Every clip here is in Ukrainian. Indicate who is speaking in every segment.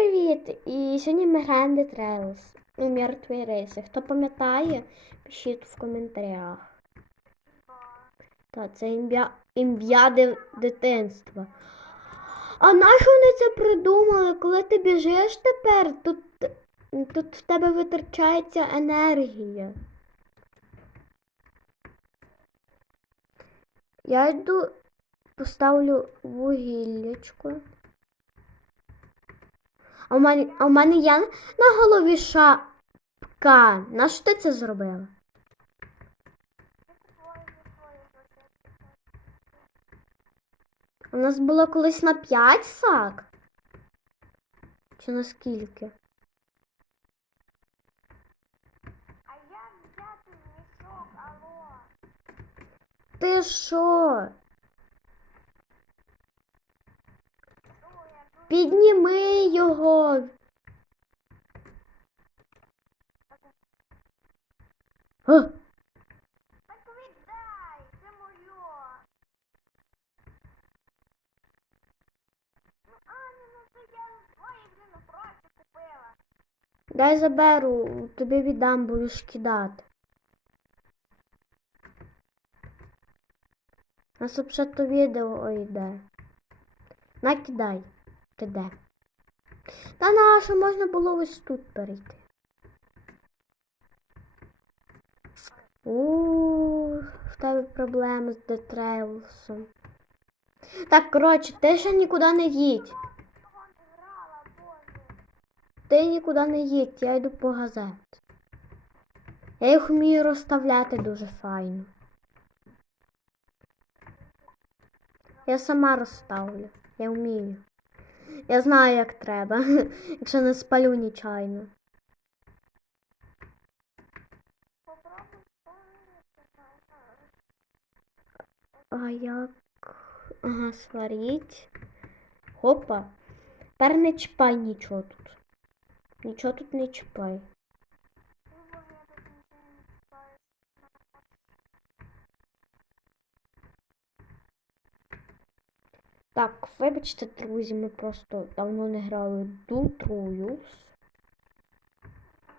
Speaker 1: привіт! І сьогодні ми граємо The Trails. Ну, мертві риси. Хто пам'ятає, пишіть в коментарях. Так, це ім'я ім'я дитинства. А нащо вони це придумали? Коли ти біжиш тепер, тут, тут в тебе витрачається енергія. Я йду, поставлю вугіллячко. А в мене, а в мене є на голові шапка. Нащо ти це зробила? У нас було колись на 5 сак? Чи на скільки?
Speaker 2: А як взяти мішок, алло?
Speaker 1: Ти що? Підніми його. А,
Speaker 2: віддай, це моє. Ну, Аня, ну це я свої, блін, гроші купила.
Speaker 1: дай заберу, тобі віддам, будеш кидати. У нас взагалі то відео йде. Накидай. Ти де? Та нащо можна було ось тут перейти? У, в тебе проблеми з детрейлсом. Так, коротше, ти ще нікуди не їдь. Ти нікуди не їдь, я йду по газет. Я їх вмію розставляти дуже файно. Я сама розставлю. Я вмію. Я знаю, як треба, якщо не спалю нечайно. А як? Ага, сваріть. Хопа. Тепер не чіпай нічого тут. Нічого тут не чіпай. Так, вибачте, друзі, ми просто давно не грали Дутрую.
Speaker 2: А,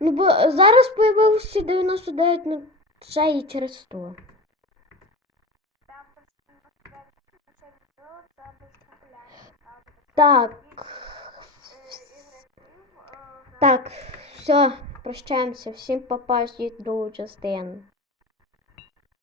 Speaker 1: Ну, бо зараз появився 99 ну, ще і через 100.
Speaker 2: там постійно сказати, що це відео, це дуже популярне.
Speaker 1: Так, так, все, прощаємося. Всім папа, до частину.